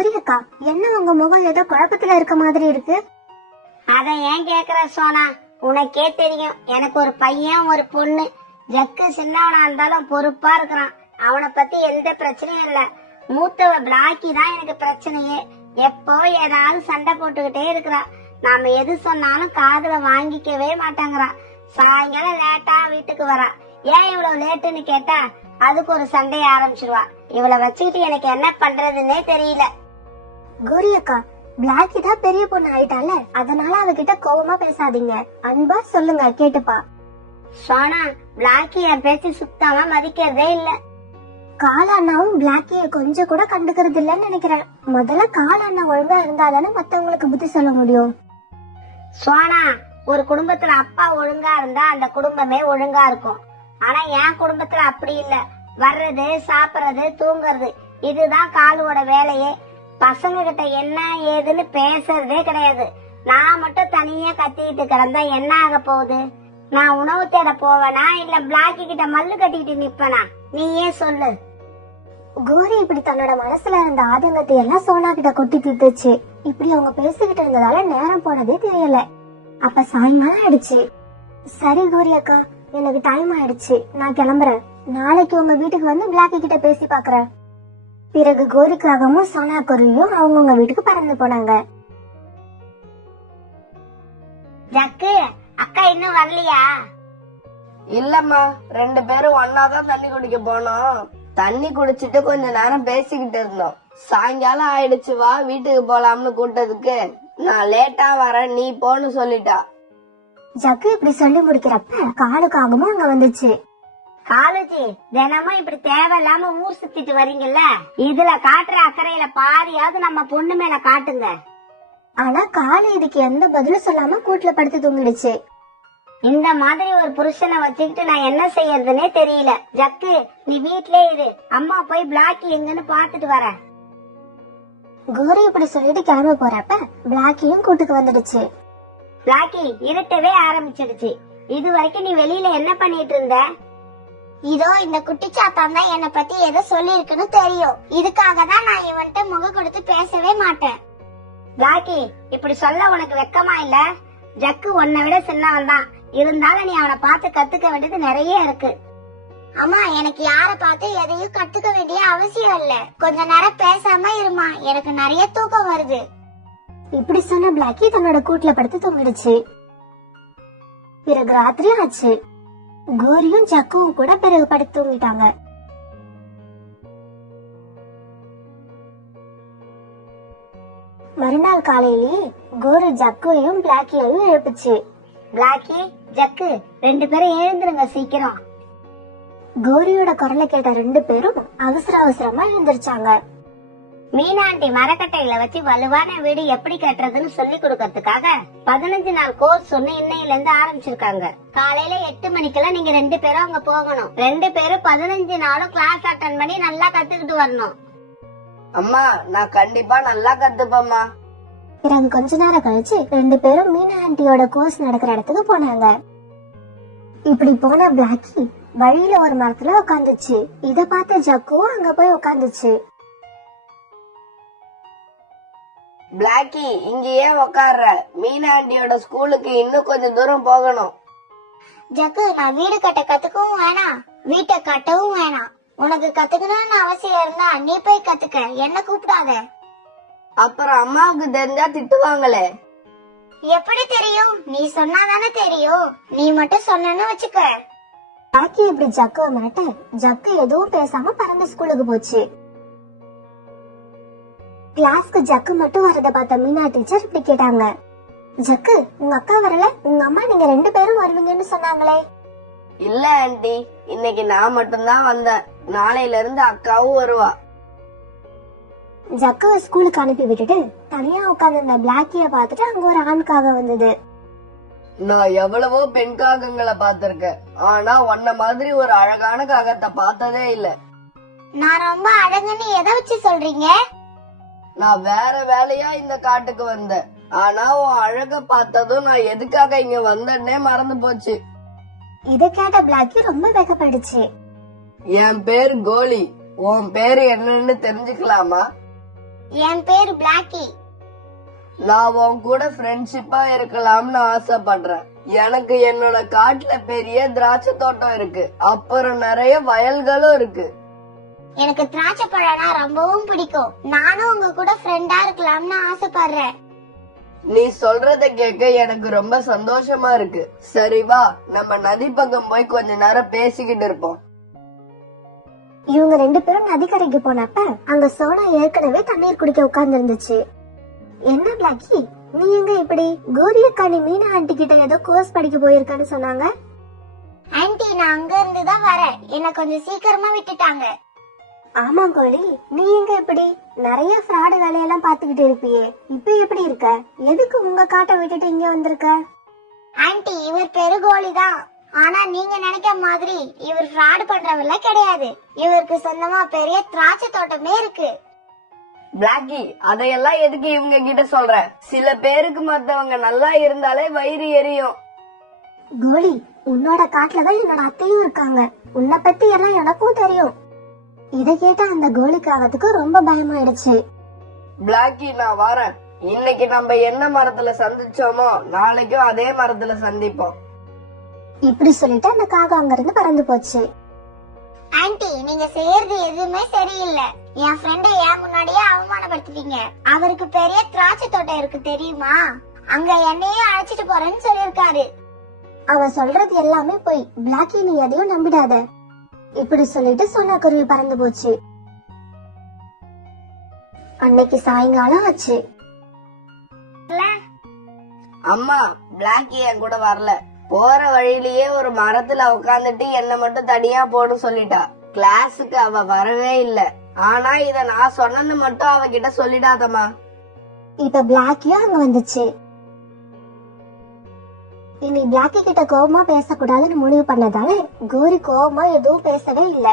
கோரி அக்கா, என்ன உங்க முகம் ஏதோ குழப்பத்துல இருக்க மாதிரி இருக்கு? அத ஏன் கேக்குற சோனா? உனக்கே தெரியும், எனக்கு ஒரு பையன் ஒரு பொண்ணு. ஜக்கு சின்னவனா இருந்தாலும் பொறுப்பா இருக்கிறான். அவனை பத்தி எந்த பிரச்சனையும் இல்ல. மூத்தவ பிளாக்கி தான் எனக்கு பிரச்சனையே. எப்போ ஏதாவது சண்டை போட்டுக்கிட்டே இருக்கிறா. நாம எது சொன்னாலும் காதுல வாங்கிக்கவே மாட்டாங்கறா. சாயங்காலம் லேட்டா வீட்டுக்கு வரா. ஏன் இவ்வளவு லேட்டுன்னு கேட்டா அதுக்கு ஒரு சண்டைய ஆரம்பிச்சிருவா. இவளை வச்சுக்கிட்டு எனக்கு என்ன பண்றதுன்னே தெரியல. கோரி அக்கா, பிளாக்கி தான் பெரிய பொண்ணு ஆயிட்டால, அதனால அவகிட்ட கோவமா பேசாதீங்க. அன்பா சொல்லுங்க, கேட்டுப்பா. சோனா, பிளாக்கி என் பேச்சு சுத்தமா மதிக்கிறதே இல்ல. கால அண்ணாவும் பிளாக்கிய கொஞ்சம் கூட கண்டுக்கிறது இல்லன்னு நினைக்கிறேன். முதல்ல கால அண்ணா ஒழுங்கா இருந்தாதானே மத்தவங்களுக்கு புத்தி சொல்ல முடியும். சோனா, ஒரு குடும்பத்துல அப்பா ஒழுங்கா இருந்தா அந்த குடும்பமே ஒழுங்கா இருக்கும். ஆனா என் குடும்பத்துல அப்படி இல்ல. வர்றது, சாப்பிடுறது, தூங்குறது, இதுதான் காலுவோட வேலையே. பசங்க கிட்ட என்ன ஏதுன்னு பேசுறதே கிடையாது. நான் மட்டும் தனியா கத்திட்டு கிடந்தா என்ன ஆக போகுது? நான் உணவு தேட போவேனா இல்ல பிளாக்கி கிட்ட மல்லு கட்டிட்டு நிப்பனா? நீயே சொல்லு. கோரி இப்படி தன்னோட மனசுல இருந்த ஆதங்கத்தை எல்லாம் சோனா கிட்ட கொட்டி தீர்த்துச்சு. இப்படி அவங்க பேசிக்கிட்டு இருந்ததால நேரம் போனதே தெரியல. அப்ப சாயங்காலம் ஆயிடுச்சு. சரி கோரி அக்கா, எனக்கு டைம் ஆயிடுச்சு, நான் கிளம்புறேன். நாளைக்கு உங்க வீட்டுக்கு வந்து பிளாக்கி கிட்ட பேசி பாக்குறேன். பிறகு கோரிக்காகவும் சோனா குருவியும் அவங்கவுங்க வீட்டுக்கு பறந்து போனாங்க. ஜக்கு, அக்கா இன்னும் வரலையா? இல்லம்மா, 2 பேரும் ஒன்னாதான் தண்ணி குடிக்க போனோம். தண்ணி குடிச்சிட்டு கொஞ்ச நேரம் பேசிக்கிட்டு இருந்தோம். சாயங்காலம் ஆயிடுச்சு, வா வீட்டுக்கு போலாம்னு கூட்டதுக்கு நான் லேட்டா வரேன், நீ போன்னு சொல்லிட்டா. ஜக்கு இப்படி சொல்லி முடிக்கிறப்ப காலுக்காகவும் அங்க வந்துச்சு. காலேஜி, தினமும் இப்படி தேவையில்லாம ஊர் சுத்திட்டு வரீங்கல்ல, இதுல காட்டுற அக்கறையில பாதியாவது நம்ம பொண்ணு மேல காட்டுங்க. ஆனா காலு இதுக்கு எந்த பதிலும் சொல்லாம கூட்டுல படுத்து தூங்கிடுச்சு. இந்த மாதிரி ஒரு புருஷனை வச்சுக்கிட்டு நான் என்ன செய்யறதுன்னே தெரியல. ஜக்கு, நீ வீட்லயே இரு, அம்மா போய் பிளாக்கி எங்கன்னு பாத்துட்டு வர. கோரி இப்படி சொல்லிட்டு கிளம்ப போறப்ப பிளாக்கியும் கூட்டுக்கு வந்துடுச்சு. பிளாக்கி, இருட்டவே ஆரம்பிச்சிடுச்சு. இது வரைக்கும் நீ வெளியில என்ன பண்ணிட்டு இருந்த? இதோ இந்த குட்டிச்சாத்தான் தான் என்ன பத்தி எதை சொல்லி இருக்குன்னு தெரியும். இதுக்காக தான் நான் இவன்ட்ட முகம் கொடுத்து பேசவே மாட்டேன். பிளாக்கி, இப்படி சொல்ல உனக்கு வெக்கமா இல்ல? ஜக்கு உன்னை விட சின்னவன் தான், இருந்தாலும் நீ அவனை பார்த்து கத்துக்க வேண்டியது நிறைய இருக்கு. அம்மா, எனக்கு யார பார்த்து எதையும் கத்துக்க வேண்டிய அவசியம் இல்ல. கொஞ்ச நேரம் பேசாம இருமா, எனக்கு நிறைய தூக்கம் வருது. இப்படி சொன்ன பிளாக்கி தன்னோட கூட்டுல படுத்து தூங்கிடுச்சு. பிறகு ராத்திரி ஆச்சு. கோரியும் ஜக்குவும் கூட பிறகு படுத்து தூங்கிட்டாங்க. மறுநாள் காலையிலேயே கோரி ஜக்குவையும் பிளாக்கியையும் எழுப்புச்சு. பிளாக்கி, ஜக்கு, 2 பேரும் எழுந்துருங்க சீக்கிரம். கோரியோட குரலை கேட்ட 2 பேரும் அவசர அவசரமா எழுந்திருச்சாங்க. மீனாண்டி மரக்கட்டையில வச்சு வலுவான வீடு எப்படி கட்டுறதுன்னு சொல்லி கொடுக்கறதுக்காக 15 நாள் கோர்ஸ் ஒண்ணு இன்னையில இருந்து ஆரம்பிச்சிருக்காங்க. காலையில 8 மணிக்கெல்லாம் நீங்க 2 பேரும் அங்க போகணும். 2 பேரும் 15 நாளும் கிளாஸ் அட்டன் பண்ணி நல்லா கத்துக்கிட்டு வரணும். அம்மா, நான் கண்டிப்பா நல்லா கத்துப்பேம்மா. பிறகு கொஞ்ச நேரம் கழிச்சு 2 பேரும் மீனா ஆண்டியோட கோர்ஸ் நடக்கிற இடத்துக்கு போனாங்க. இப்படி போன பிளாக்கி வழியில ஒரு மரத்துல உட்காந்துச்சு. இத பார்த்த ஜக்குவும் அங்க போய் உட்காந்துச்சு. பிளாக்கி, இங்கேயே உக்காடுற, மீனாண்டியோட ஸ்கூலுக்கு இன்னும் கொஞ்சம் தூரம் போகணும். ஜக்கு, நான் வீடு கட்ட கத்துக்கவும் வேணாம், வீட்டை கட்டவும் வேணாம். உனக்கு கத்துக்கணும்னு அவசியம் இருந்தா நீ போய் கத்துக்க, என்ன கூப்பிடாத. அப்புறம் அம்மாவுக்கு தெரிஞ்சா திட்டுவாங்களே. எப்படி தெரியும்? நீ சொன்னாதானே தெரியும். நீ மட்டும் சொன்னு வச்சுக்க. பாக்கி இப்படி ஜக்குவ மாட்ட, ஜக்கு எதுவும் பேசாம பறந்து ஸ்கூலுக்கு போச்சு. கிளாஸ்க்கு ஜக்கு மட்டும் வரத பார்த்த மீனா டீச்சர் இப்படி கேட்டாங்க. ஜக்கு, உங்க அக்கா வரல? உங்க அம்மா நீங்க 2 பேரும் வருவீங்கன்னு சொன்னாங்களே. இல்ல ஆண்டி, இன்னைக்கு நான் மட்டும்தான் வந்தேன். நாளையில இருந்து அக்காவும் வருவா. ஜக்குவ ஸ்கூலுக்கு அனுப்பி விட்டுட்டு தனியா உட்கார்ந்து பிளாக்கிய பாத்துட்டு அங்க ஒரு ஆண்காக வந்தது. நான் எவ்வளவோ பெண் காகங்களை பாத்திருக்கேன், ஆனா உன்ன மாதிரி ஒரு அழகான காகத்தை பார்த்ததே இல்ல. நான் ரொம்ப அழகுன்னு எதை வச்சு சொல்றீங்க? நான் வேற வேலையா இந்த காட்டுக்கு வந்தேன், ஆனா உன் அழக பார்த்ததும் நான் எதுக்காக இங்க வந்தேன்னே மறந்து போச்சு. இத கேட்ட பிளாக்கி ரொம்ப வெக்கப்படுச்சு. என் பேர் கோலி, உன் பேரு என்னன்னு தெரிஞ்சுக்கலாமா? என் பேரு பிளாக்கி. நான் உன் கூட ஃப்ரெண்ட்ஷிப்பா இருக்கலாம்னு ஆசைப்படுறேன். எனக்கு என்னோட காட்டுல பெரிய திராட்சை தோட்டம் இருக்கு, அப்புறம் நிறைய வயல்களும் இருக்கு. எனக்கு திராட்சை பழம்னா ரொம்பவும் பிடிக்கும். நானும் உங்க கூட ஃப்ரெண்டா இருக்கலாம்னு ஆசைப்படுறேன். நீ சொல்றத கேட்க எனக்கு ரொம்ப சந்தோஷமா இருக்கு. சரி வா, நம்ம நதி பக்கம் போய் கொஞ்ச நேரம் பேசிக்கிட்டு இருப்போம். இவங்க 2 பேரும் நதிக்கரைக்கு போனப்ப அங்க சோனா ஏற்கனவே தண்ணீர் குடிக்க உட்கார்ந்து இருந்துச்சு. என்ன பிளாக்கி, நீ எங்க இப்படி? கோரி அக்கா நீ மீனா ஆண்டி கிட்ட ஏதோ கோர்ஸ் படிக்க போயிருக்கான்னு சொன்னாங்க. ஆன்ட்டி, நான் அங்க இருந்து தான் வரேன். என்ன கொஞ்சம் சீக்கிரமா விட்டுட்டாங்க. ஆமா கோழி, நீ எங்க இப்படி? நிறைய ஃப்ராடு வேலையெல்லாம் பாத்துக்கிட்டு இருப்பியே, இப்ப எப்படி இருக்க? எதுக்கு உங்க காட்டை விட்டுட்டு இங்க வந்திருக்க? ஆன்ட்டி, இவர் பேரு கோலி தான். ஆனா நீங்க நினைக்கிற மாதிரி இவர் ஃப்ராட் பண்றவல்ல கிடையாது. இவருக்கு சொந்தமா பெரிய திராட்சை தோட்டமே இருக்கு. பிளாக்கி, அதையெல்லாம் எதுக்கு இவங்க கிட்ட சொல்ற? சில பேருக்கு மத்தவங்க நல்லா இருந்தாலே வயிறு எரியும். கோலி, உன்னோட காட்டுலதான் என்னோட அத்தையும் இருக்காங்க. உன்னை பத்தி எல்லாம் எனக்கும் தெரியும். இதை கேட்ட அந்த கோலிக்காகத்துக்கு ரொம்ப பயமாயிடுச்சு. பிளாக்கி, நான் வரேன். இன்னைக்கு நம்ம என்ன மரத்துல சந்திச்சோமோ நாளைக்கும் அதே மரத்துல சந்திப்போம். இப்படி சொல்லிட்டு அந்த காகம் அங்க இருந்து பறந்து போச்சு. ஆன்ட்டி, நீங்க செய்யறது எதுவுமே சரியில்லை. என் ஃப்ரெண்டை ஏன் முன்னாடியே அவமானப்படுத்திட்டீங்க. அவருக்கு பெரிய திராட்சை தோட்டம் இருக்கு தெரியுமா? அங்க என்னையே அழைச்சிட்டு போறேன்னு சொல்லிருக்காரு. அவன் சொல்றது எல்லாமே போய். பிளாக்கி, நீ எதையும் நம்பிடாத. இப்படி சொல்லிட்டு சோனா குருவி பறந்து போச்சு. அன்னைக்கு சாயங்காலம் ஆச்சு. அம்மா, பிளாக்கி என் கூட வரல. போற வழியிலேயே ஒரு மரத்துல உட்காந்துட்டு என்ன மட்டும் தனியா போன்னு சொல்லிட்டா. கிளாஸுக்கு அவ வரவே இல்ல. ஆனா இத நான் சொன்னேன்னு மட்டும் அவகிட்ட சொல்லிடாதம்மா. இப்ப பிளாக்கியும் அங்க வந்துச்சு. இனி பிளாக்கி கிட்ட கோவமா பேசக்கூடாதுன்னு முடிவு பண்ணதால கோரி கோவமா எதுவும் பேசவே இல்ல.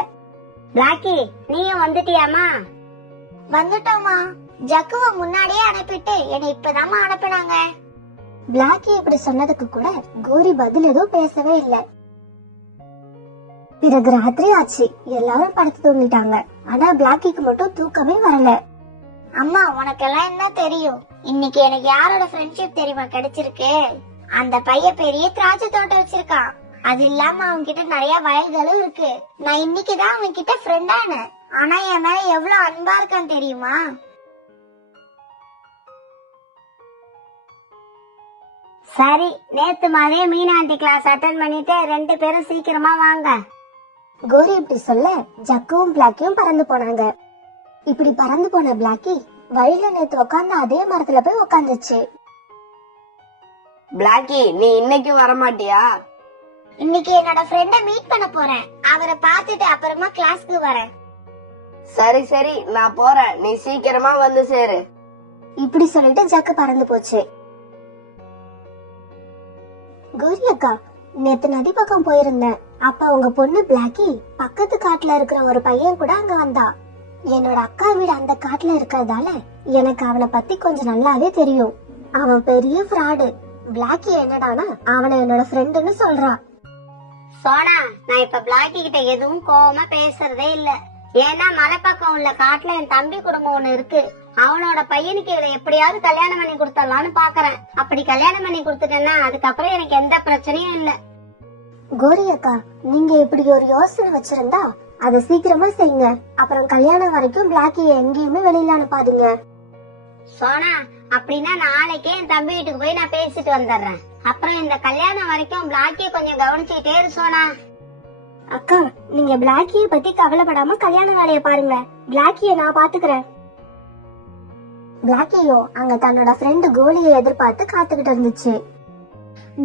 பிளாக்கி, நீயும் வந்துட்டியாமா? வந்துட்டோமா. ஜக்குவ முன்னாடியே அனுப்பிட்டு என்னை இப்பதாமா அனுப்பினாங்க. பிளாக்கி இப்படி சொன்னதுக்கு கூட கோரி பதில் எதுவும் பேசவே இல்ல. பிறகு ராத்திரி ஆச்சு. எல்லாரும் படுத்து தூங்கிட்டாங்க. ஆனா பிளாக்கிக்கு மட்டும் தூக்கமே வரல. அம்மா, உனக்கெல்லாம் என்ன தெரியும்? இன்னைக்கு எனக்கு யாரோட ஃப்ரெண்ட்ஷிப் தெரியுமா கிடைச்சிருக்கு? அந்த பையன் பெரிய திராட்சை தோட்டம் வச்சிருக்கான். அது இல்லாம அவன் கிட்ட நிறைய வயல்களும் இருக்கு. நான் இன்னைக்குதான் அவன் கிட்ட ஃப்ரெண்டான. ஆனா என் மேல எவ்வளவு அன்பா இருக்கான்னு தெரியுமா? சரி, நேத்து மாதிரியே மீனாண்டி கிளாஸ் அட்டென்ட் பண்ணிட்டு 2 பேரும் சீக்கிரமா வாங்க. கோரி இப்படி சொல்ல ஜக்குவும் பிளாக்கியும் பறந்து போனாங்க. இப்படி பறந்து போன பிளாக்கி வழியில நேத்து உட்கார்ந்து அதே மரத்துல போய் உட்காந்துச்சு. பிளாக்கி, நீ இன்னைக்கும் வரமாட்டியா? இன்னைக்கு என்னோட ஃப்ரெண்ட மீட் பண்ண போறேன். அவரை பார்த்துட்டு அப்புறமா கிளாஸ்க்கு வரேன். சரி சரி, நான் போறேன். நீ சீக்கிரமா வந்து சேரு. இப்படி சொல்லிட்டு ஜக்கு பறந்து போச்சு. கோரி அக்கா, நேத்து நதி பக்கம் போயிருந்தேன். அப்ப உங்க பொண்ணு பிளாக்கி பக்கத்து காட்டுல இருக்கிற ஒரு பையன் கூட அங்க வந்தா. என்னோட அக்கா வீடு அந்த காட்டுல இருக்கிறதால எனக்கு அவனை பத்தி கொஞ்சம் நல்லாவே தெரியும். அவன் பெரிய ஃப்ராடு. பிளாக்கி என்னடானா அவனை என்னோட ஃப்ரெண்டுன்னு சொல்றா. சோனா, நான் இப்ப பிளாக்கி கிட்ட எதுவும் கோவமா பேசுறதே இல்ல. ஏன்னா மலைப்பக்கம் உள்ள காட்டுல என் தம்பி குடும்பம் ஒண்ணு இருக்கு. அவனோட பையனுக்கு இவளை எப்படியாவது கல்யாணம் பண்ணி கொடுத்துடலான்னு பாக்குறேன். அப்படி கல்யாணம் பண்ணி கொடுத்துட்டேன்னா அதுக்கப்புறம் எனக்கு எந்த பிரச்சனையும் இல்ல. கோரி அக்கா, நீங்க இப்படி ஒரு யோசனை வச்சிருந்தா அதை சீக்கிரமா செய்யுங்க. அப்புறம் கல்யாணம் வரைக்கும் பிளாக்கிய எங்கேயுமே வெளியில அனுப்பாதீங்க. சோனா, அப்படின்னா நாளைக்கே என் தம்பி வீட்டுக்கு போய் நான் பேசிட்டு வந்துடுறேன். அப்புறம் இந்த கல்யாணம் வரைக்கும் பிளாக்கிய கொஞ்சம் கவனிச்சுட்டே இரு சோனா. அக்கா, நீங்க பிளாக்கிய பத்தி கவலைப்படாம கல்யாண வேலைய பாருங்க. பிளாக்கிய நான் பாத்துக்கிறேன். பிளாக்கியோ அங்க தன்னோட ஃப்ரெண்டு கோலியை எதிர்பார்த்து காத்துக்கிட்டு இருந்துச்சு.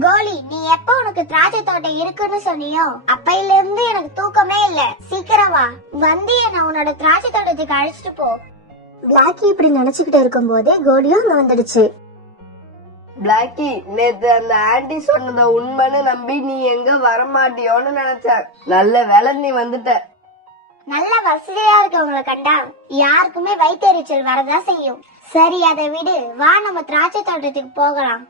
கோலி, நீ எப்ப உனக்கு திராட்சை தோட்டம் இருக்குன்னு சொன்னியோ அப்பையில இருந்து எனக்கு தூக்கமே இல்ல. சீக்கிரம் வா, வந்து என்ன உன்னோட திராட்சை தோட்டத்துக்கு அழைச்சிட்டு போ. பிளாக்கி இப்படி நினைச்சுக்கிட்டு இருக்கும் போதே கோலியும் அங்க வந்துடுச்சு. பிளாக்கி, நேத்து அந்த ஆன்டி சொன்னத உண்மைன்னு நம்பி நீ எங்க வரமாட்டியோன்னு நினைச்சேன். நல்ல வேலை நீ வந்துட்ட. நல்ல வசதியா இருக்கவங்களை கண்டா யாருக்குமே வயிற்றெரிச்சல் வரதா செய்யும். சரி, அதை விடு, வா நம்ம திராட்சை தோட்டத்துக்கு போகலாம்.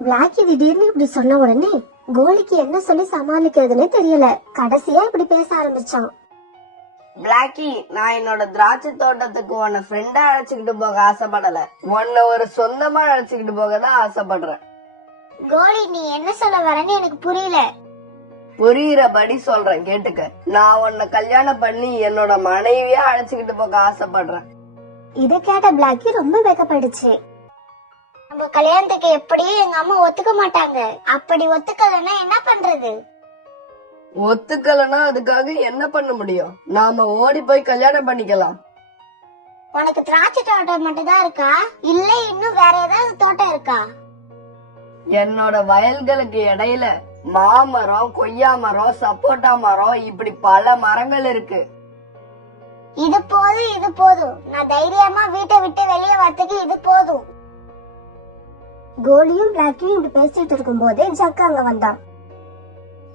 பிளாக்கி திடீர்னு இப்படி சொன்ன உடனே கோலிக்கு என்ன சொல்லி சமாளிக்கிறதுன்னு தெரியல. கடைசியா இப்படி பேச ஆரம்பிச்சான். பிளாக்கி, நான் என்னோட திராட்சை தோட்டத்துக்கு உன்னை ஃப்ரெண்டா அழைச்சுக்கிட்டு போக ஆசைப்படல, உன்னை ஒரு சொந்தமா அழைச்சுக்கிட்டு போக தான் ஆசைப்படுறேன். கோலி, நீ என்ன சொல்ல வரேன்னு எனக்கு புரியல. புரியுறபடி சொல்றேன் கேட்டுக்க. நான் உன்னை கல்யாணம் பண்ணி என்னோட மனைவியா அழைச்சுக்கிட்டு போக ஆசைப்படுறேன். இத கேட்ட பிளாக்கி ரொம்ப வெக்கப்படுச்சு. நம்ம கல்யாணத்துக்கு எப்படியும் எங்க அம்மா ஒத்துக்க மாட்டாங்க. அப்படி ஒத்துக்கலன்னா என்ன பண்றது? ஒத்துக்கலன்னா அதுக்காக என்ன பண்ண முடியும்? நாம ஓடி போய் கல்யாணம் பண்ணிக்கலாம். உனக்கு திராட்சை தோட்டம் மட்டும் தான் இருக்கா, இல்ல இன்னும் வேற ஏதாவது தோட்டம் இருக்கா? என்னோட வயல்களுக்கு இடையில மாமரம், கொய்யா மரம், சப்போட்டா மரம், இப்படி பல மரங்கள் இருக்கு. இது போதும், இது போதும். நான் தைரியமா வீட்டை விட்டு வெளியே வரதுக்கு இது போதும். கோலியும் பிளாக்கியும் இப்படி பேசிட்டு இருக்கும் போதே ஜக்கு அங்க வந்தான்.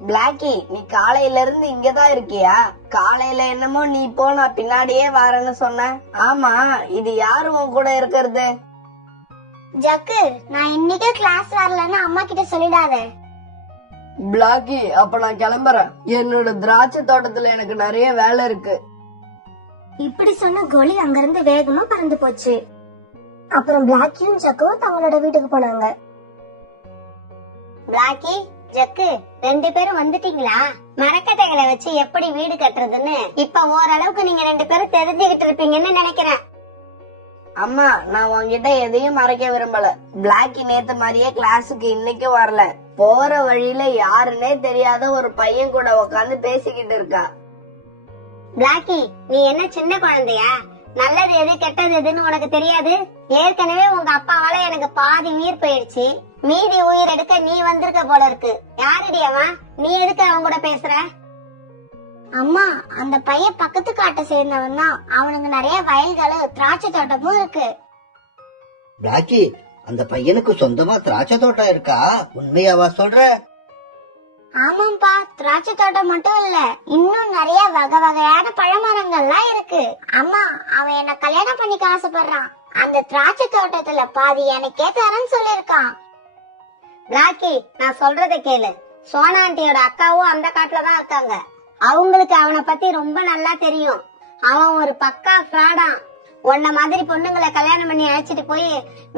பிளாக்கி, நீ காலையில இருந்து இங்கதான் இருக்கியா? காலையில என்னமோ நீ போ நான் பின்னாடியே வரேன்னு சொன்ன. ஆமா, இது யாரு உன் கூட இருக்கிறது? ஜக்கு, நான் இன்னைக்கே கிளாஸ் வரலன்னு அம்மா கிட்ட சொல்லிடாத. பிளாக்கி, அப்ப நான் கிளம்புறேன். என்னோட திராட்சை தோட்டத்துல எனக்கு நிறைய வேலை இருக்கு. இப்படி சொன்ன கோலி அங்கிருந்து வேகமா பறந்து போச்சு. அப்புறம் பிளாக்கியும் ஜக்குவும் தங்களோட வீட்டுக்கு போனாங்க. பிளாக்கி, ஜக்கு, 2 பேரும் வந்துட்டீங்களா? மரக்கட்டைகளை வச்சு எப்படி வீடு கட்டுறதுன்னு இப்ப ஓரளவுக்கு நீங்க 2 பேரும் தெரிஞ்சுக்கிட்டு இருப்பீங்கன்னு நினைக்கிறேன். அம்மா, நான் உன்கிட்ட எதையும் மறைக்க விரும்பல. பிளாக்கி நேத்து மாதிரியே கிளாஸுக்கு இன்னைக்கு வரல. போற வழியில யாருன்னே தெரியாத ஒரு பையன் கூட உட்காந்து பேசிக்கிட்டு இருக்கா. பிளாக்கி, நீ என்ன சின்ன குழந்தையா? நல்லது எது கெட்டது எதுன்னு உனக்கு தெரியாது? ஏற்கனவே உங்க அப்பாவால எனக்கு பாதி உயிர் போயிடுச்சு. மீதி உயிர் எடுக்க நீ வந்திருக்க போல இருக்கு. யாருடி அவன்? நீ எதுக்கு அவன் கூட பேசுற? அம்மா, அந்த பையன் பக்கத்து காட்டை சேர்ந்தவன் தான். அவனுக்கு நிறைய வயல்களும் திராட்சை தோட்டமும் இருக்கு. பிளாக்கி, அந்த பையனுக்கு சொந்தமா திராட்சை தோட்டம் இருக்கா? உண்மையாவா சொல்ற? ஆமாம்பா, திராட்சை தோட்டம் மட்டும் இல்ல, இன்னும் நிறைய வகை வகையான பழமரங்கள்லாம் இருக்கு. அம்மா, அவன் என்ன கல்யாணம் பண்ணிக்க ஆசைப்படுறான். அந்த திராட்சை தோட்டத்துல பாதி எனக்கே தரேன்னு சொல்லிருக்கான். பிளாக்கி, நான் சொல்றத கேளு. சோனா ஆண்டியோட அக்காவும் அந்த காட்டுல தான் இருக்காங்க. அவங்களுக்கு அவனை பத்தி ரொம்ப நல்லா தெரியும். அவன் ஒரு பக்கா ஃப்ராடா. உன்ன மாதிரி பொண்ணுங்களை கல்யாணம் பண்ணி அழைச்சிட்டு போய்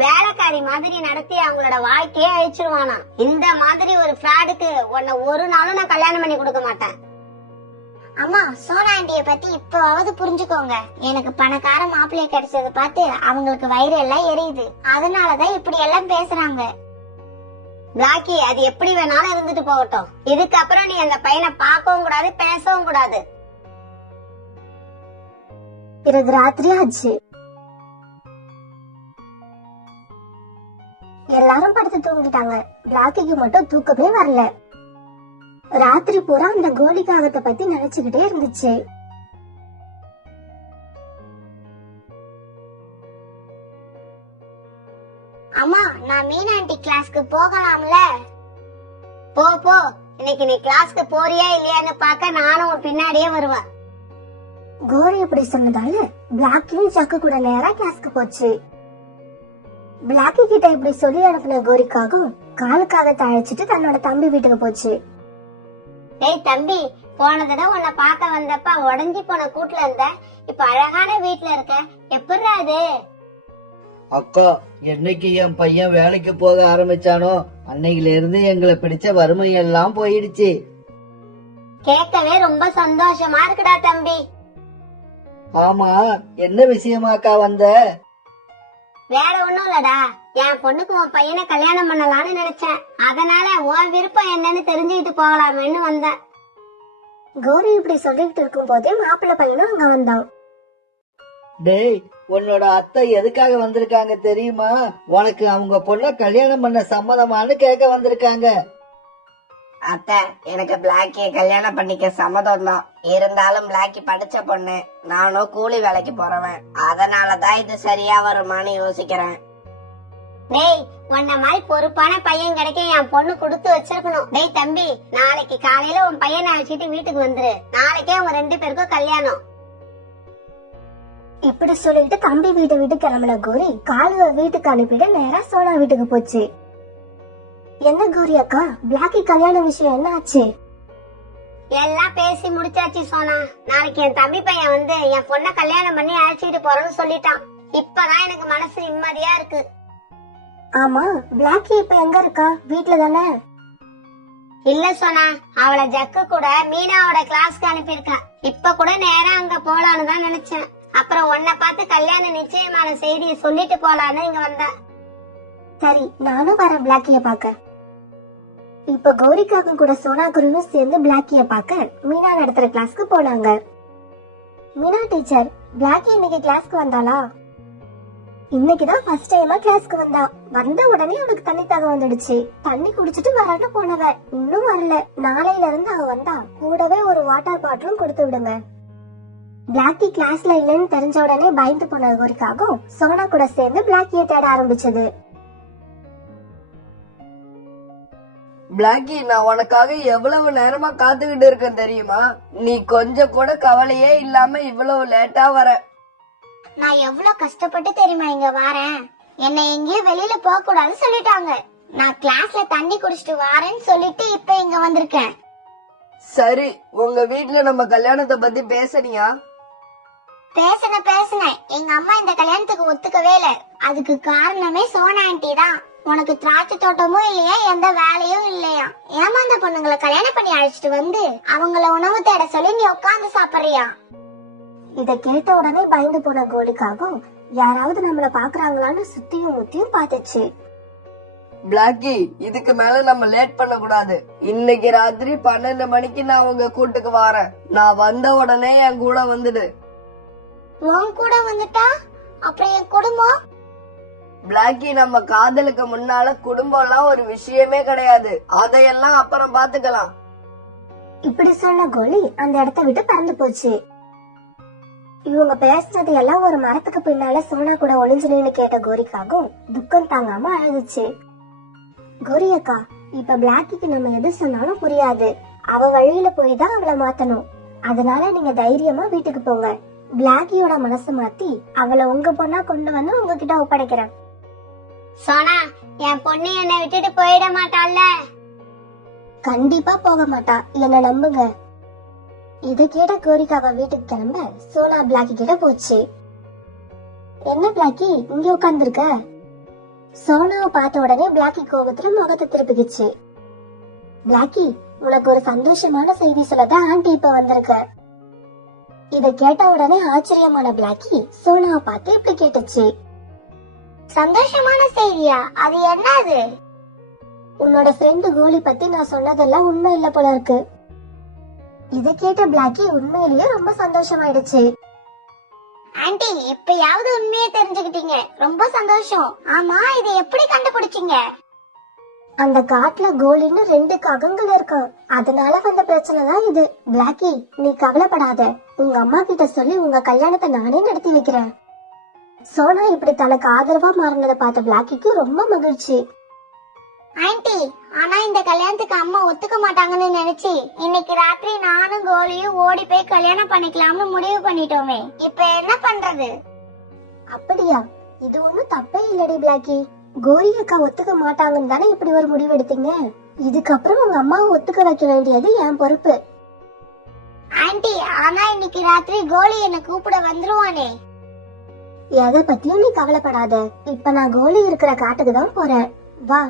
வேலைக்காரி மாதிரி நடத்தி அவங்களோட வாழ்க்கையே அழிச்சிருவானா. இந்த மாதிரி ஒரு ஃப்ராடுக்கு உன்னை ஒரு நாளும் நான் கல்யாணம் பண்ணி கொடுக்க மாட்டேன். அம்மா, சோனா ஆண்டிய பத்தி இப்பவாவது புரிஞ்சுக்கோங்க. எனக்கு பணக்கார மாப்பிள்ளைய கிடைச்சது பார்த்து அவங்களுக்கு வயிறு எல்லாம் எரியுது. அதனாலதான் இப்படி எல்லாம் பேசுறாங்க. பிளாக்கி, அது எப்படி வேணாலும் இருந்துட்டு போகட்டும். இதுக்கப்புறம் நீ அந்த பையனை பார்க்கவும் கூடாது, பேசவும் கூடாது. பிறகு ராத்திரி ஆச்சு. எல்லாரும் படுத்து தூங்கிட்டாங்க. பிளாக்கிக்கு மட்டும் தூக்கமே வரல. ராத்திரி பூரா அந்த கோலிக்காகத்தை பத்தி நினைச்சுக்கிட்டே இருந்துச்சு. அம்மா, நான் மீனா ஆண்டி கிளாஸ்க்கு போகலாம்ல? போ போ, இன்னைக்கு நீ கிளாஸ்க்கு போறியா இல்லையான்னு பார்க்க நானும் உன் பின்னாடியே வருவேன். கோரி இப்படி சொன்னதால பிளாக்கியும் ஜக்கு கூட நேரா கிளாஸ்க்கு போச்சு. பிளாக்கி கிட்ட இப்படி சொல்லி அனுப்பின கோரிக்காகவும் காலுக்காக அழைச்சிட்டு தன்னோட தம்பி வீட்டுக்கு போச்சு. ஏய் தம்பி, போன தடவை உன்னை பார்க்க வந்தப்ப உடஞ்சி போன கூட்டுல இருந்த, இப்ப அழகான வீட்டுல இருக்க. எப்படி அது? அக்கா, என்னைக்கு என் பையன் வேலைக்கு போக ஆரம்பிச்சானோ அன்னையில இருந்து எங்களை பிடிச்ச வறுமை எல்லாம் போயிடுச்சு. கேட்கவே ரொம்ப சந்தோஷமா இருக்குடா தம்பி. ஆமா, என்ன விஷயமாக்கா வந்த? வேற ஒண்ணும் இல்லடா, என் பொண்ணுக்கு உன் பையனை கல்யாணம் பண்ணலாம்னு நினைச்சேன். அதனால உன் விருப்பம் என்னன்னு தெரிஞ்சுக்கிட்டு போகலாமேன்னு வந்தேன். கோரி இப்படி சொல்லிட்டு இருக்கும் போதே மாப்பிள்ளை பையனும் அங்க வந்தான். டேய், உன்னோட அத்தை எதுக்காக வந்திருக்காங்க தெரியுமா? உனக்கு அவங்க பொண்ண கல்யாணம் பண்ண சம்மதமானு கேட்க வந்திருக்காங்க. அத்தை, எனக்கு பிளாக்கிய கல்யாணம் பண்ணிக்க சம்மதம் தான். இருந்தாலும் பிளாக்கி படிச்ச பொண்ணு, நானும் கூலி வேலைக்கு போறவன். அதனாலதான் இது சரியா வருமானு யோசிக்கிறேன். டேய், உன்ன மாதிரி பொறுப்பான பையன் கிடைக்க என் பொண்ணு கொடுத்து வச்சிருக்கணும். டேய் தம்பி, நாளைக்கு காலையில உன் பையனை அழைச்சிட்டு வீட்டுக்கு வந்துரு. நாளைக்கே உங்க 2 பேருக்கும் கல்யாணம். இப்படி சொல்லிட்டு தம்பி வீட்டை விட்டு கிளம்பின கோரி காலுவ வீட்டுக்கு அனுப்பிட்டு நேரா சோனா வீட்டுக்கு போச்சு. என்ன கோரி அக்கா, பிளாக்கி கல்யாண விஷயம் என்ன ஆச்சு? எல்லாம் பேசி முடிச்சாச்சு சோனா. நாளைக்கு என் தம்பி பையன் வந்து என் பொண்ண கல்யாணம் பண்ணி அழைச்சிட்டு போறேன்னு சொல்லிட்டான். இப்பதான் எனக்கு மனசு நிம்மதியா இருக்கு. ஆமா, பிளாக்கி இப்ப எங்க இருக்கா? வீட்ல தானே? இல்ல சோனா, அவளை ஜக்கு கூட மீனாவோட கிளாஸ்க்கு அனுப்பியிருக்கா. இப்ப கூட நேரா அங்க போலான்னு தான் நினைச்சேன். அப்புறம் உன்னை பார்த்து கல்யாண நிச்சயமான செய்தியை சொல்லிட்டு போலான்னு இங்க வந்தேன். சரி, நானும் வரேன் பிளாக்கிய பாக்க. இப்ப கௌரிக்காக்கும் கூட சோனா குருவும் சேர்ந்து பிளாக்கிய பாக்க மீனா நடத்துற கிளாஸ்க்கு போனாங்க. மீனா டீச்சர், பிளாக்கி இன்னைக்கு கிளாஸ்க்கு வந்தாளா? இன்னைக்குதான் ஃபர்ஸ்ட் டைமா கிளாஸ்க்கு வந்தா. வந்த உடனே அவளுக்கு தண்ணி தாக வந்துடுச்சு. தண்ணி குடிச்சிட்டு வரன்னு போனவ இன்னும் வரல. நாளையில இருந்து அவ வந்தா கூடவே ஒரு வாட்டர் பாட்டிலும் கொடுத்து விடுங்க. பிளாக்கி கிளாஸ்ல இல்லன்னு தெரிஞ்ச உடனே பயந்து போன கௌரிக்காகவும் சோனா கூட சேர்ந்து பிளாக்கிய தேட ஆரம்பிச்சது. பிளாக்கி, நான் உனக்காக எவ்வளவு நேரமா காத்துக்கிட்டு இருக்கேன் தெரியுமா? நீ கொஞ்சம் கூட கவலையே இல்லாம இவ்வளவு லேட்டா வர. நான் எவ்வளவு கஷ்டப்பட்டு தெரியுமா இங்க வரேன். என்னை எங்கேயும் வெளியில போக கூடாதுன்னு சொல்லிட்டாங்க. நான் கிளாஸ்ல தண்ணி குடிச்சிட்டு வரேன்னு சொல்லிட்டு இப்ப இங்க வந்திருக்கேன். சரி, உங்க வீட்ல நம்ம கல்யாணத்தை பத்தி பேசனியா? பேசினேன். எங்க அம்மா இந்த கல்யாணத்துக்கு ஒத்துக்கவே இல்ல. அதுக்கு காரணமே சோனா ஆண்டி தான். உனக்கு திராட்சை தோட்டமும் இல்லையா, எந்த வேலையும் இல்லையா, ஏமாந்த பொண்ணுங்களை கல்யாணம் பண்ணி அழைச்சிட்டு வந்து அவங்கள உணவு தேட சொல்லி நீ உட்கார்ந்து சாப்பிடுறியா? இத கேட்ட உடனே பயந்து போன கோலிக்காகவும் யாராவது நம்மள பாக்குறாங்களான்னு சுத்தியும் முத்தியும் பாத்துச்சு. பிளாக்கி, இதுக்கு மேல நம்ம லேட் பண்ண கூடாது. இன்னைக்கு ராத்திரி 12 மணிக்கு நான் உங்க கூட்டுக்கு வரேன். நான் வந்த உடனே என் கூட வந்துடு. உன் கூட வந்துட்டா அப்புறம் என் குடும்பம்? பிளாக்கி, நம்ம காதலுக்கு முன்னால குடும்பம் எல்லாம் ஒரு விஷயமே கிடையாது. அதையெல்லாம் அப்புறம் பாத்துக்கலாம். இப்படி சொன்ன கோலி அந்த இடத்த விட்டு பறந்து போச்சு. இவங்க பேசுனது எல்லாம் ஒரு மரத்துக்கு பின்னால சோனா கூட ஒளிஞ்சு நின்னு கேட்ட கோரிக்காகவும் துக்கம் தாங்காம அழுதுச்சு. கோரி அக்கா, இப்ப பிளாக்கிக்கு நம்ம எது சொன்னாலும் புரியாது. அவ வழியில போய் தான் அவளை மாத்தணும். அதனால நீங்க தைரியமா வீட்டுக்கு போங்க. பிளாக்கியோட மனசு மாத்தி அவளை உங்க பொண்ணா கொண்டு வந்து உங்ககிட்ட ஒப்படைக்கிறேன். சோனா, என் பொண்ணு என்னை விட்டுட்டு போயிட மாட்டாள்ல? கண்டிப்பா போக மாட்டா, என்ன நம்புங்க. இத கேட்ட கோரிக்காவ வீட்டுக்கு கிளம்ப சோனா பிளாக்கி கிட்ட போச்சு. என்ன பிளாக்கி இங்க உட்கார்ந்துருக்க? சோனாவை பார்த்த உடனே பிளாக்கி கோபத்துல முகத்தை திருப்பிக்கிச்சு. பிளாக்கி, உனக்கு ஒரு சந்தோஷமான செய்தி சொல்லதான் ஆண்டி இப்ப வந்திருக்க. இத கேட்ட உடனே ஆச்சரியமான பிளாக்கி சோனாவை பார்த்து இப்படி கேட்டுச்சு. சந்தோஷமான செய்தியா? அது என்னது? உன்னோட ஃப்ரெண்டு கோலி பத்தி நான் சொன்னதெல்லாம் உண்மை இல்ல போல இருக்கு. இத கேட்ட பிளாக்கி உண்மையிலேயே ரொம்ப சந்தோஷமாயிடுச்சு. ஆண்டி, இப்பயாவது உண்மையை தெரிஞ்சுக்கிட்டீங்க, ரொம்ப சந்தோஷம். ஆமா, இதை எப்படி கண்டுபிடிச்சீங்க? அந்த காட்டுல கோலின்னு 2 காகங்கள் இருக்கும். அதனால வந்த பிரச்சனை தான் இது. பிளாக்கி, நீ கவலைப்படாத. உங்க அம்மா கிட்ட சொல்லி உங்க கல்யாணத்தை நானே நடத்தி வைக்கிறேன். சோனா இப்படி தனக்கு ஆதரவா மாறினதை பார்த்த பிளாக்கிக்கு ரொம்ப மகிழ்ச்சி. ஆண்டி, ஆனா இந்த கல்யாணத்துக்கு அம்மா ஒத்துக்க மாட்டாங்கன்னு நினைச்சு இன்னைக்கு ராத்திரி நானும் கோலியும் ஓடி போய் கல்யாணம் பண்ணிக்கலாம்னு முடிவு பண்ணிட்டோமே. இப்ப என்ன பண்றது? அப்படியா? இது ஒண்ணும் தப்பே இல்லடி பிளாக்கி. கோரி அக்கா ஒத்துக்க மாட்டாங்கன்னு தானே இப்படி ஒரு முடிவு எடுத்தீங்க. இதுக்கப்புறம் உங்க அம்மாவை ஒத்துக்க வைக்க வேண்டியது என் பொறுப்பு. ஆண்டி, ஆனா இன்னைக்கு ராத்திரி கோலி என்ன கூப்பிட வந்துருவானே. எதை பத்தியும் நீ கவலைப்படாத. இப்ப நான் கோலி இருக்கிற காட்டுக்கு தான் போறேன். வா,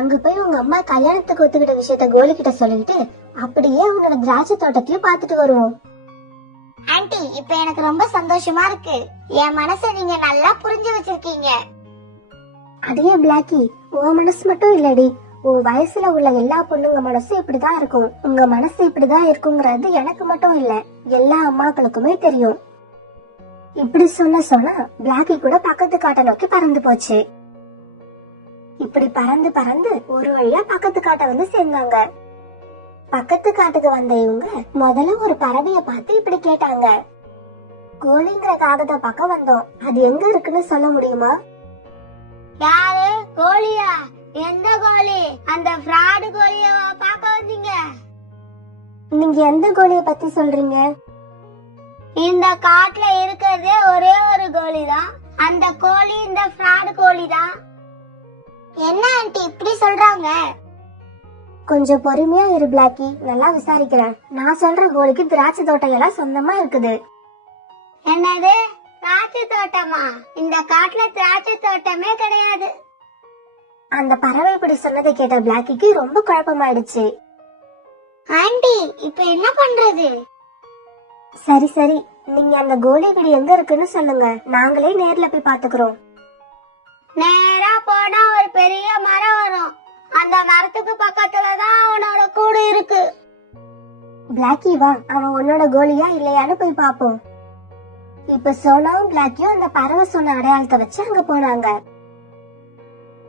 அங்க போய் உங்க அம்மா கல்யாணத்துக்கு ஒத்துக்கிட்ட விஷயத்த கோலி கிட்ட சொல்லிட்டு அப்படியே அவனோட திராட்சை தோட்டத்தையும் பாத்துட்டு வருவோம். ஆண்டி, இப்ப எனக்கு ரொம்ப சந்தோஷமா இருக்கு. என் மனசை நீங்க நல்லா புரிஞ்சு வச்சிருக்கீங்க. அதே பிளாக்கி, உன் மனசு மட்டும் இல்லடி, உன் வயசுல உள்ள எல்லா பொண்ணுங்க மனசும் இப்படிதான் இருக்கும். உங்க மனசு இப்படிதான் இருக்குங்கிறது எனக்கு மட்டும் இல்ல, எல்லா அம்மாக்களுக்குமே தெரியும். இப்படி சொன்னா பிளாக்கி கூட பக்கத்து காட்டை நோக்கி பறந்து போச்சு. இப்படி பறந்து பறந்து ஒரு வழியா பக்கத்து காட்டை வந்து சேர்ந்தாங்க. பக்கத்து காட்டுக்கு வந்த இவங்க முதல்ல ஒரு பறவைய பார்த்து இப்படி கேட்டாங்க. கோழிங்கிற காகத்தை பக்கம் வந்தோம், அது எங்க இருக்குன்னு சொல்ல முடியுமா? யாரு? கோழியா? எந்த கோழி? அந்த ஃப்ராடு கோழிய பாக்க வந்தீங்க? நீங்க எந்த கோழிய பத்தி சொல்றீங்க? இந்த காட்டுல இருக்கிறதே ஒரே ஒரு கோழி தான். அந்த கோழி இந்த ஃப்ராடு கோழி தான். என்ன ஆண்டி இப்படி சொல்றாங்க? கொஞ்சம் பொறுமையா இரு பிளாக்கி, நல்லா விசாரிக்கிறேன். நான் சொல்ற கோழிக்கு திராட்சை தோட்டம் எல்லாம் சொந்தமா இருக்குது. என்னது திராட்சை தோட்டமா? இந்த காட்டுல திராட்சை தோட்டமே கிடையாது. அந்த பறவை இப்படி சொன்னதை கேட்ட பிளாக்கிக்கு ரொம்ப குழப்பமாயிடுச்சு. ஆண்டி இப்ப என்ன பண்றது? சரி சரி, நீங்க அந்த கோழி வீடு எங்க இருக்குன்னு சொல்லுங்க, நாங்களே நேர்ல போய் பாத்துக்கிறோம். நேரா போனா ஒரு பெரிய மரம் வரும். அந்த மரத்துக்கு பக்கத்துலதான் அவனோட கூடு இருக்கு. பிளாக்கி வா, அவன் உன்னோட கோழியா இல்லையான்னு போய் பாப்போம். இப்ப சோனாவும் பிளாக்கியும் அந்த பறவை சொன்ன அடையாளத்தை வச்சு அங்க போனாங்க.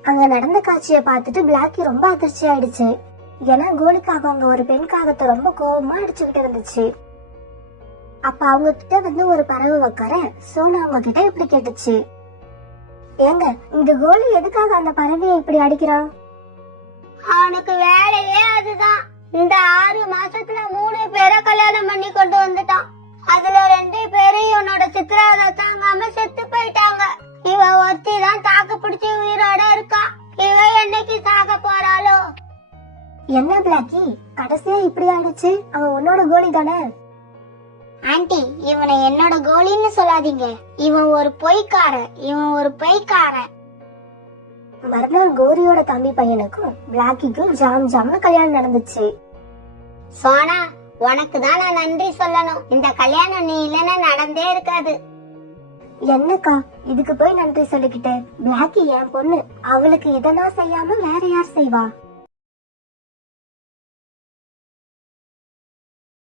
அங்க நடந்த காட்சியை பார்த்துட்டு பிளாக்கி ரொம்ப அதிர்ச்சி ஆயிடுச்சு. ஏன்னா கோழிக்காக அவங்க ஒரு பெண் காகத்தை ரொம்ப கோபமா அடிச்சுக்கிட்டு இருந்துச்சு. அப்ப அவங்க கிட்ட வந்து ஒரு பறவை உட்கார சோனா அவங்க கிட்ட இப்படி கேட்டுச்சு, ஏங்க இந்த கோழி எதுக்காக அந்த பறவையை இப்படி அடிக்கிறான்? அவனுக்கு வேலையே அதுதான். இந்த 6 மாசத்துல 3 பேரை கல்யாணம் பண்ணி கொண்டு வந்துட்டான். அதுல 2 பேரு இவனோட சித்திரவதை தாங்காம செத்து போயிட்டாங்க. இவ ஒருத்தி தான் தாக்கு பிடிச்சி உயிரோட இருக்கா. இவ என்னைக்கு சாக போறாளோ? என்ன பிளாக்கி கடைசியா இப்படி ஆயிடுச்சு? அவன் உன்னோட கோழி தானே? ஆண்டி இவனை என்னோட கோழின்னு சொல்லாதீங்க. இவன் ஒரு பொய்க்காரன். மறுநாள் கோரியோட தம்பி பையனுக்கும் பிளாக்கிக்கும் ஜாம் ஜாம்னு கல்யாணம் நடந்துச்சு. சோனா உனக்கு தான் நான் நன்றி சொல்லணும். இந்த கல்யாணம் நீ இல்லைன்னா நடந்தே இருக்காது. என்னக்கா இதுக்கு போய் நன்றி சொல்லிக்கிட்டு? பிளாக்கி என் பொண்ணு, அவளுக்கு இதெல்லாம் செய்யாம வேற யார் செய்வா?